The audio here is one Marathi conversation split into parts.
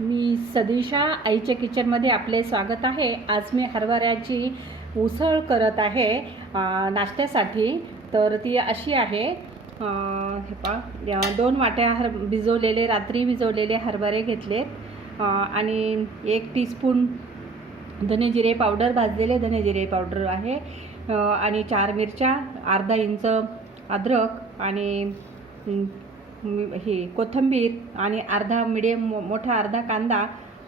मी सदिशा आईच्या किचनमध्ये आपले स्वागत आहे। आज मी हरभऱ्याची उसळ करत आहे नाश्त्यासाठी। तर ती अशी आहे, हे पहा, 2 वाट्या रात्री भिजवलेले हरभरे घेतलेत आणि 1 टीस्पून धने जिरे पावडर, भाजलेले धने जिरे पावडर आहे आणि 4 मिरच्या, अर्धा इंच अद्रक आणि ही कोथिंबीर आणि मोठा अर्धा कांदा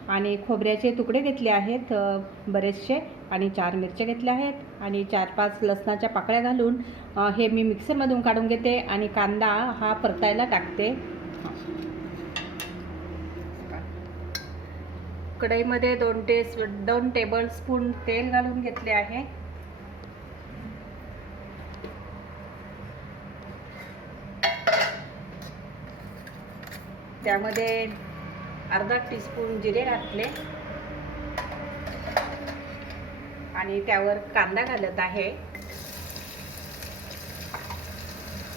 आणि खोबऱ्याचे तुकडे घेतले आहेत बरेचसे आणि 4 मिरच्या घेतल्या आहेत आणि 4-5 लसणाच्या पाकळ्या घालून हे मी मिक्सरमधून काढून घेते आणि कांदा हा परतायला टाकते। कढईमध्ये 2 टेबलस्पून तेल घालून घेतले आहे। त्यामध्ये अर्धा टीस्पून जिरे घातले आणि त्यावर कांदा घालत आहे।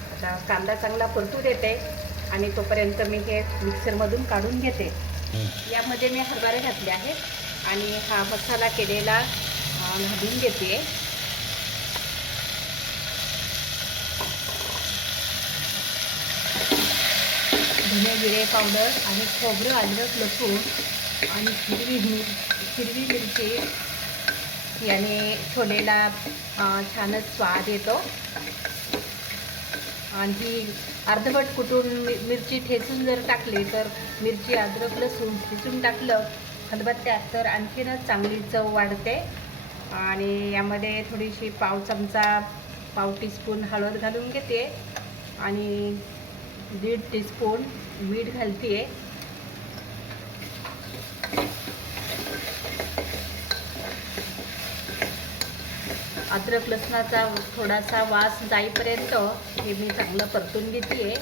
आता कांदा चांगला परतू देते आणि तोपर्यंत मी हे मिक्सरमधून काढून घेते। यामध्ये मी हरभरे घातले आहेत आणि हा मसाला केलेला घालून घेते। धने जिरे पावडर आणि खोबरं, अद्रक, लसूण आणि हिरवी मिरची याने छोलेला छानच स्वाद येतो। आणि अर्धवट कुटून मिरची ठेचून जर टाकली तर मिरची, अद्रक, लसूण ठेचून टाकलं खलबत्त्यात तर आणखीनच चांगली चव वाढते। आणि यामध्ये थोडीशी पाव टीस्पून हळद घालून घेते आणि 1.5 टीस्पून मीठ घालते। अद्रक लसणाचा थोडासा वास जाईपर्यंत हे मी चांगलं परतून घेते।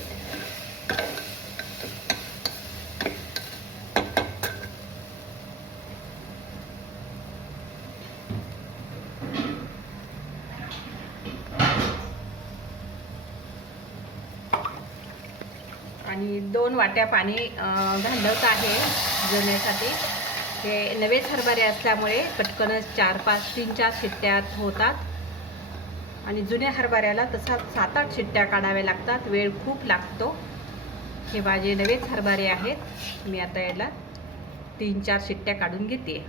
आणि 2 वाट्या पाणी घालत आहे भिजवण्यासाठी। हे नवेच हरभरे असल्यामुळे पटकनच 3-4 शिट्ट्यात होतात आणि जुन्या हरभऱ्याला तसा 7-8 शिट्ट्या काढाव्या लागतात, वेळ खूप लागतो। हे माझे नवेच हरभरे आहेत, मी आता याला 3-4 शिट्ट्या काढून घेते।